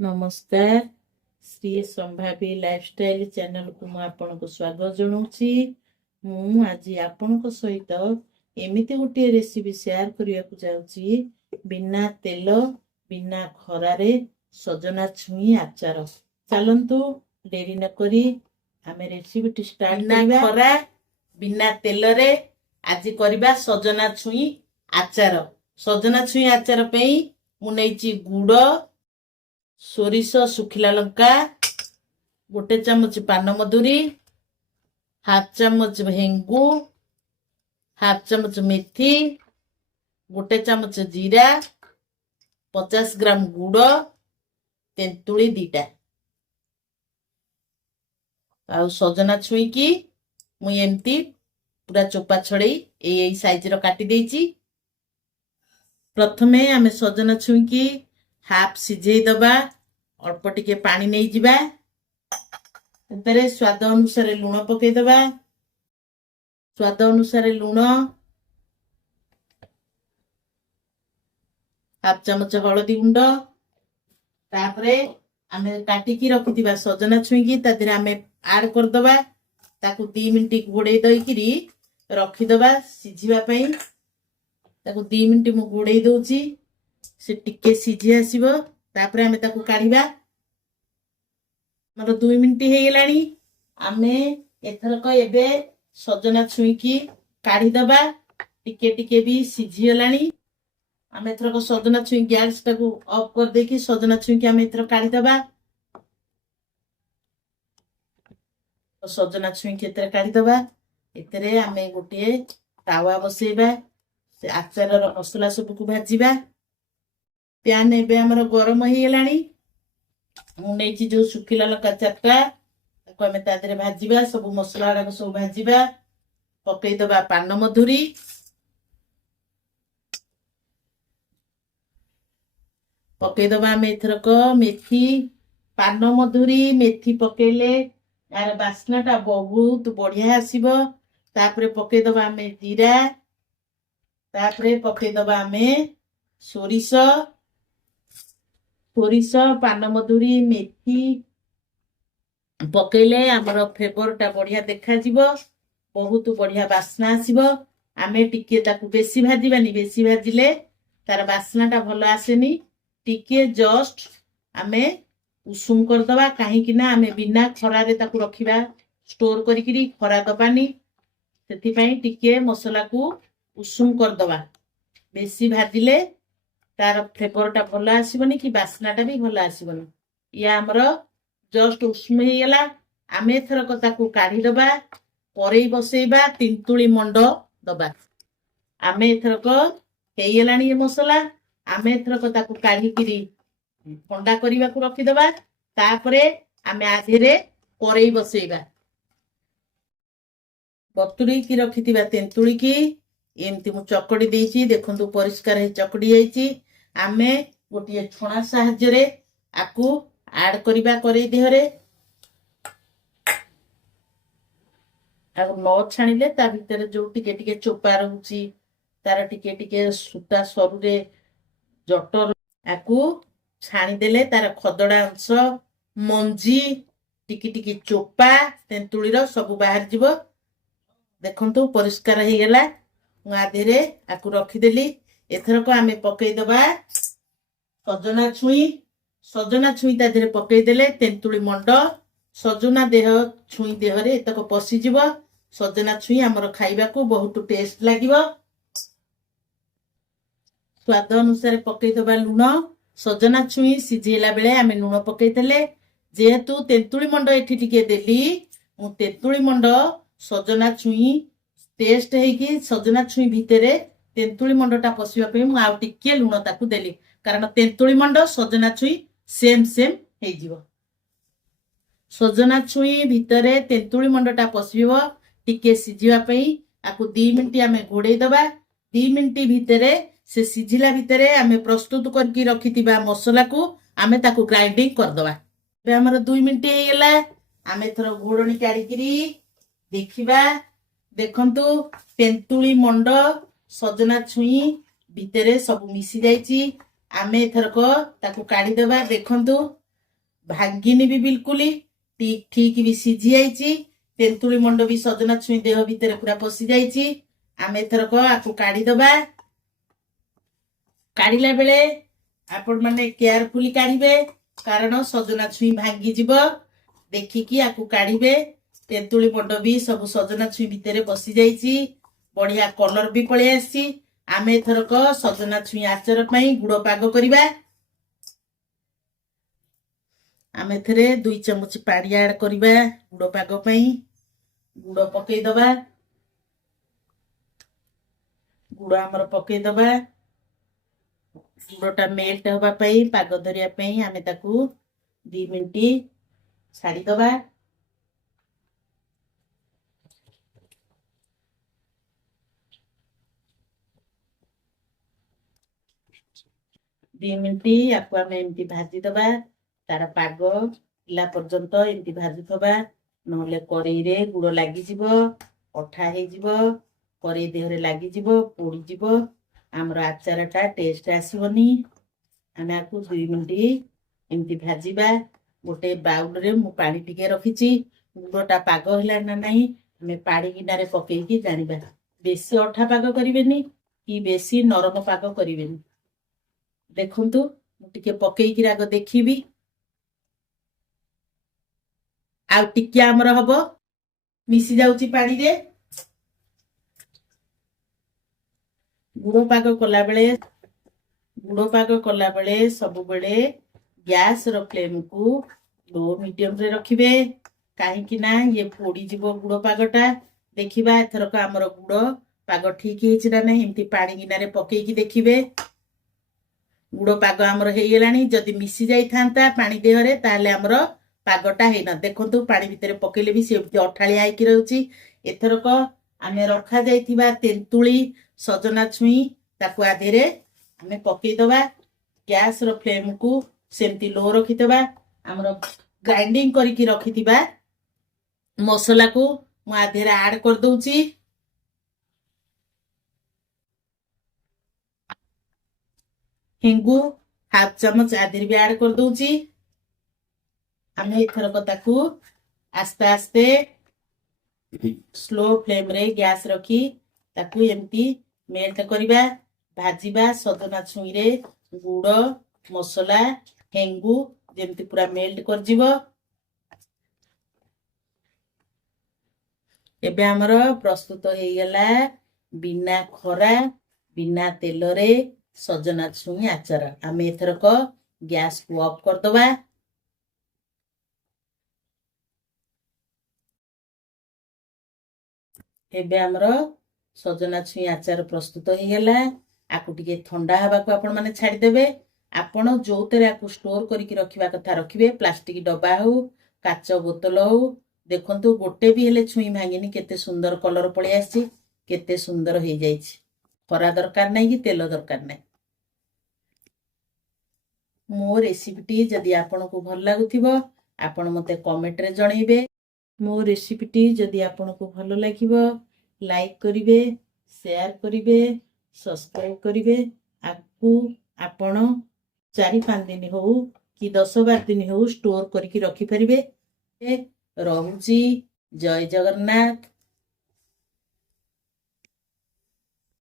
नमस्कार Shri संभावी lifestyle channel को मु आपन को स्वागत जनाऊँची। मु आज आपन को सहित एमिति गोटे रेसिपी शेयर करिया को जाउची बिना तेल बिना खरारे सजना छुई आचार। चलंतु डेरी न करी आमे रेसिपी स्टार्ट करबा। खरा बिना तेल रे आज करबा सजना छुई आचार। सजना छुई आचार पे मु नेची गुड़ सोरिष सुखिला लंका गोटे चामच पान मधुरी हाफ चामच हेंगु हाफ चामच मेथी गोटे चामच जीरा 50 ग्राम गुड़ तेंतुली दीटा आ सजना छुई की मु एमती पूरा चोपा छड़े ए साइज रो काटी देइची। प्रथमे आमे सजना छुई की हाफ सिझेई दबा अल्प टिके पानी नहीं जिबा एतरे स्वाद अनुसार लूण पके दबा। स्वाद अनुसार लूण हाफ चमच हळदी गुंड तापरे आमे काटी की रखिथिबा सजना छुई की तादिर आमे ऐड कर दबा। ताकू 2 मिनिट घोड़े दई किरी रखि दबा सिझिबा पई। ताकू 2 मिनिट मु घोड़े दउची से टिके सिझी आसीबो तापरे आमे ताकू काढिबा। मतलब 2 मिनिट हे गेलानी आमे एथरक एबे सजना छुई की काढी दबा। टिके टिके भी सिझी गेलानी आमे एथरक सजना छुई गैस टाकू ऑफ कर दे की सजना छुई की आमे एथरक काढी दबा। सजना छुई की एथरक काढी दबा। एतरे आमे गोटे तावा बसेबा से आचार रो मसला सब को भाजीबा। प्यान एबे हमर गरम हे गेलानी मु नेची जो सुखिला लंका चारटा ताको आमे तादरे भाजीबा। सब मसला रा सब भाजीबा पकई दबा पान मधुरी पकई दबा। आमे एथरक मेथी पान मधुरी मेथी पकेले यार बास्नाटा बहुत बढ़िया आसीबो। तापरे पकई दबा आमे जीरा तापरे पकई दबा आमे सोरिष सोरिष पान मधुरी मेथी पकेले आमर फ्लेवरटा बढ़िया देखा जीवो बहुत बढ़िया बास्ना आसीबो। आमे टिके ताकू बेसी भाजीबानी बेसी भाजिले तार बास्नाटा भलो आसेनी। टिके जस्ट आमे उषुम कर दबा काहे कि ना आमे बिना खरा रे ताकू रखिबा स्टोर करी किरी खरा दबानी सेति पई टिके मसला को उषुम कर दबा। बेसी भाजिले तार फ्लेवरटा भलो आसीबनी कि बास्नाटा भी भलो आसीबनी। या हमर जस्ट उष्म हे गेला आमे एथरक ताकू काढी दबा। परेई बसेइबा तिंतुली मंड दबा। आमे एथरक हे गेलानी ये मसला आमे एथरक ताकू काढी किरी ठंडा करिबा को रखि दबा। तापरे आमे आधेरे परेई बसेइबा बतुरी की रखिथिबा तेंतुली की एमती मु चकड़ी देइची। देखंतु परिष्कार हे चकड़ी जाईची। आमे गोटे छणा साहाय्य रे आकू ऐड करिबा करे देहरे आगु न छाणिले ता भितर जो टिके टिके चोपा रहउची तार टिके टिके सुता सरू रे जटर आकू छाणी देले तार खदड़ा अंश मंजी टिके टिके चोपा तेंतुली रो सब बाहर जीवो। देखंतु परिष्कार हे गेला मु आधेरे आकू रखी देली। एथरक आमे पकई दबा सजना छुई ता देहरे पकई देले तेंतुली मंड सजना देह छुई देहरे एतक पसी जीवो। सजना छुई हमर खाइबा को बहुत टेस्ट लागिवो। स्वाद अनुसार पकई दबा लूण। सजना छुई सिझेला बेले आमे लूण पकई देले जेहेतु तेंतुली मंड एठी टिके देली मु तेंतुली मंड सजना छुई टेस्ट है कि सजना छुई भितरे तेंतुली मंडटा पसिबा पे मु आउ टिके लूण ताकू देली कारण तेंतुली मंड सजना छुई सेम सेम हे जीवो। सजना छुई भितरे तेंतुली मंडटा पसिबो टिके सिझिबा पई आकू 2 मिनिट आमे घोड़े दबा। 2 मिनिट भितरे से सिझिला भितरे आमे प्रस्तुत करके रखिथिबा मसला को आमे ताकू ग्राइंडिंग कर दबा। बे हमर 2 मिनिट हे गेला आमे थरो घोड़णी काढी किरी देखिबा। देखंतु तेंतुली मंड सजना छुई भितरे सब मिसी जाईची। आमे एथरक ताकू काढी दबा। देखंतु ଭାଙ୍ଗିନି ବି ବିଲକୁଲ ଠିକ ଠିକ ବି ସିଝି ଯାଇଛି। ତେନ୍ତୁଳି ମଣ୍ଡ ବି ସଜନା ଛୁଇଁ ଦେହ ଭିତରେ ପୁରା ପଶି ଯାଇଛି। ଆମେ ଏଥରକ ଆକୁ କାଢିଦବା। କାଢିଲା ବେଳେ ଆପଣ ମାନେ କେୟାରଫୁଲି କାଢିବେ, କାରଣ ସଜନା ଛୁଇଁ ଭାଙ୍ଗିଯିବ। ଦେଖିକି ଆକୁ କାଢିବେ। ତେନ୍ତୁଳି ମଣ୍ଡ ବି ସବୁ ସଜନା ଛୁଇଁ ଭିତରେ ପଶି ଯାଇଛି। ବଢିଆ କଲର ବି ପଳେଇ ଆସିଛି। ଆମେ ଏଥରକ ସଜନା ଛୁଇଁ ଆଚାର ପାଇଁ ଗୁଡ ପାଗ କରିବା। ଆମେ ଏଥିରେ 2 ଚାମଚ ପାଣି ଆଡ କରିବା ଗୁଡ ପାଗ ପାଇଁ। ଗୁଡ ପକେଇଦବା। ଗୁଡ ଆମର ପକେଇଦବା। ଗୁଡଟା ମେଲ୍ଟ ହବା ପାଇଁ, ପାଗ ଧରିବା ପାଇଁ ଆମେ ତାକୁ 2 ମିନିଟ ଛାଡିଦବା। ଦି ମିନିଟ ଆକୁ ଆମେ ଏମିତି ଭାଜିଦବା। ତାର ପାଗ ହେଲା ପର୍ଯ୍ୟନ୍ତ ଏମିତି ଭାଜୁଥିବା, ନହେଲେ କରେଇରେ ଗୁଡ ଲାଗିଯିବ, ଅଠା ହେଇଯିବ, କରେଇ ଦେହରେ ଲାଗିଯିବ, ପୋଡିଯିବ, ଆମର ଆଚାରଟା ଟେଷ୍ଟ ଆସିବନି। ଆମେ ଆକୁ 2 ମିନିଟ ଏମିତି ଭାଜିବା। ଗୋଟେ ବାଉଲରେ ମୁଁ ପାଣି ଟିକେ ରଖିଛି। ଗୁଡଟା ପାଗ ହେଲା ନା ନାହିଁ ଆମେ ପାଣି ଗିନାରେ ପକେଇକି ଜାଣିବା। ବେଶୀ ଅଠା ପାଗ କରିବେନି କି ବେଶୀ ନରମ ପାଗ କରିବେନି। ଦେଖନ୍ତୁ ମୁଁ ଟିକେ ପକେଇକି ଆଗ ଦେଖିବି। ଆଉ ଟିକେ ଆମର ହବ, ମିଶି ଯାଉଛି ପାଣିରେ। ଗୁଡ ପାଗ କଲାବେଳେ ସବୁବେଳେ ଗ୍ୟାସ ର ଫ୍ଲେମକୁ ଲୋ ମିଡିୟମରେ ରଖିବେ। କାହିଁକି ନା ଇଏ ପୋଡିଯିବ ଗୁଡ ପାଗଟା। ଦେଖିବା ଏଥରକ ଆମର ଗୁଡ ପାଗ ଠିକ ହେଇଛି ନା ନାହିଁ, ଏମିତି ପାଣି ଗିନାରେ ପକେଇକି ଦେଖିବେ। ଗୁଡ ପାଗ ଆମର ହେଇଗଲାଣି। ଯଦି ମିଶି ଯାଇଥାନ୍ତା ପାଣି ଦେହରେ ତାହେଲେ ଆମର ପାଗଟା ହେଇନା। ଦେଖନ୍ତୁ ପାଣି ଭିତରେ ପକେଇଲେ ବି ସେ ଅଠାଳିଆ ହେଇକି ରହୁଛି। ଏଥରକ ଆମେ ରଖାଯାଇଥିବା ତେନ୍ତୁଳି ସଜନା ଛୁଇଁ ତାକୁ ଆଦେହରେ ଆମେ ପକେଇଦବା। ଗ୍ୟାସ ର ଫ୍ଲେମକୁ ସେମିତି ଲୋ ରଖିଦବା। ଆମର ଗ୍ରାଇଣ୍ଡିଙ୍ଗ କରିକି ରଖିଥିବା ମସଲାକୁ ମୁଁ ଆଦେହରେ ଆଡ କରିଦଉଛି। ହେଙ୍ଗୁ 1/2 ଚାମଚ ଆଦେହରେ ବି ଆଡ କରିଦଉଛି। ଆମେ ଏଥରକ ତାକୁ ଆସ୍ତେ ଆସ୍ତେ ସ୍ଲୋ ଫ୍ଲେମରେ ଗ୍ୟାସ ରଖି ତାକୁ ଏମିତି ମେଲ୍ଟ କରିବା, ଭାଜିବା। ସଜନା ଛୁଇଁରେ ଗୁଡ, ମସଲା, ହେଙ୍ଗୁ ଯେମିତି ପୁରା ମେଲ୍ଟ କରିଯିବ। ଏବେ ଆମର ପ୍ରସ୍ତୁତ ହେଇଗଲା ବିନା ଖରା, ବିନା ତେଲରେ ସଜନା ଛୁଇଁ ଆଚାର। ଆମେ ଏଥରକ ଗ୍ୟାସକୁ ଅଫ୍ କରିଦବା। ଏବେ ଆମର ସଜନା ଛୁଇଁ ଆଚାର ପ୍ରସ୍ତୁତ ହେଇଗଲା। ଆକୁ ଟିକେ ଥଣ୍ଡା ହେବାକୁ ଆପଣ ମାନେ ଛାଡିଦେବେ। ଆପଣ ଯୋଉଥିରେ ଆକୁ ଷ୍ଟୋର କରିକି ରଖିବା କଥା ରଖିବେ, ପ୍ଲାଷ୍ଟିକ ଡବା ହଉ, କାଚ ବୋତଲ ହଉ। ଦେଖନ୍ତୁ ଗୋଟେ ବି ହେଲେ ଛୁଇଁ ଭାଙ୍ଗିନି, କେତେ ସୁନ୍ଦର କଲର ପଳେଇ ଆସିଛି, କେତେ ସୁନ୍ଦର ହେଇଯାଇଛି। ଖରା ଦରକାର ନାହିଁ କି ତେଲ ଦରକାର ନାହିଁ। ମୋ ରେସିପିଟି ଯଦି ଆପଣଙ୍କୁ ଭଲ ଲାଗୁଥିବ ଆପଣ ମୋତେ କମେଣ୍ଟରେ ଜଣେଇବେ। ମୋ ରେସିପିଟି ଯଦି ଆପଣଙ୍କୁ ଭଲ ଲାଗିବ ଲାଇକ୍ କରିବେ, ସେୟାର କରିବେ, ସବସ୍କ୍ରାଇବ କରିବେ। ଆକୁ ଆପଣ 4-5 ଦିନ ହଉ କି 10-12 ଦିନ ହଉ ଷ୍ଟୋର କରିକି ରଖିପାରିବେ। ରହୁଛି। ଜୟ ଜଗନ୍ନାଥ।